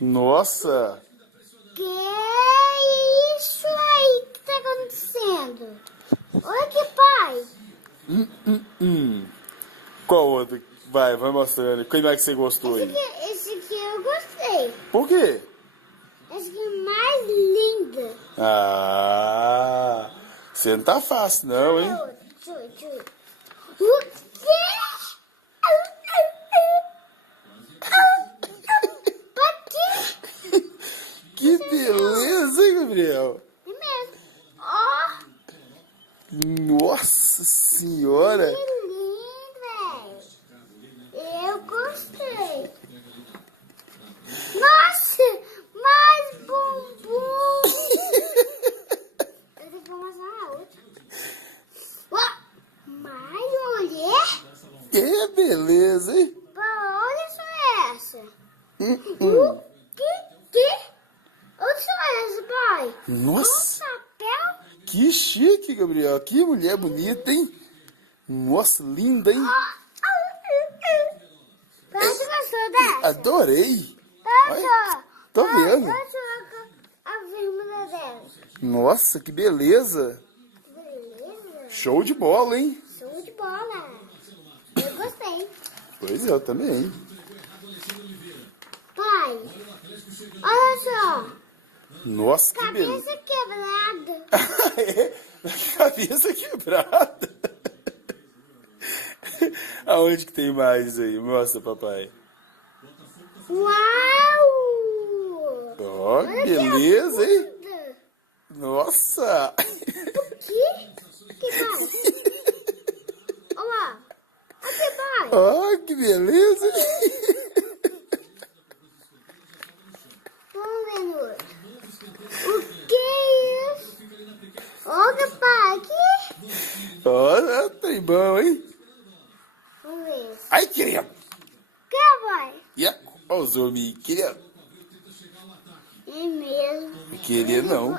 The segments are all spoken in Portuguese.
Nossa! Que isso aí que tá acontecendo? Olha aqui, pai. Qual outro? Vai mostrando. Quem mais que você gostou aí? Esse aqui eu gostei. Por quê? Esse aqui é mais lindo. Ah, você não tá fácil não, hein? O quê? Aqui? Que beleza, hein, Gabriel? É mesmo. Ó, Nossa senhora! que lindo, velho. Eu gostei. Nossa, mais bumbum. Eu vou mostrar a outra. Ó, mais mulher. Que beleza, hein? Pô, olha só essa. O que? Olha só essa, pai. Nossa, Chapéu. que chique, Gabriel. Que mulher bonita, hein? Nossa, linda, hein? Você gostou dessa? Adorei. Olha, tô vendo. Olha só a vermelha dela. Nossa, que beleza. Beleza. Show de bola, hein? Show de bola. Eu gostei. Pois é, eu também. Pai, olha só. Nossa, que beleza. Cabeça quebrada. Cabeça quebrada. Aonde que tem mais aí? Mostra, papai. Uau! Ó, Olha beleza, que hein? bunda. Nossa. Que mais? Olha lá. Aqui, pai. Ó, que beleza, hein? Vamos ver no outro. O que é isso? Olha, pai, aqui. Ó, tem bom, hein? Vamos ver. Ai, querendo. Que, pai? Ó, os homens querendo. É mesmo. Não queria, não.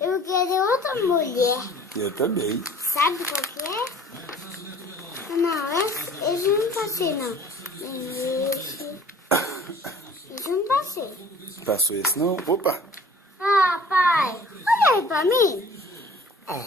Eu queria outra mulher. Eu também. Sabe qual que é? Não, esse eu não passei, não. Esse eu não passei. Passou esse, não? Opa. Ah, pai, olha aí pra mim. Ó,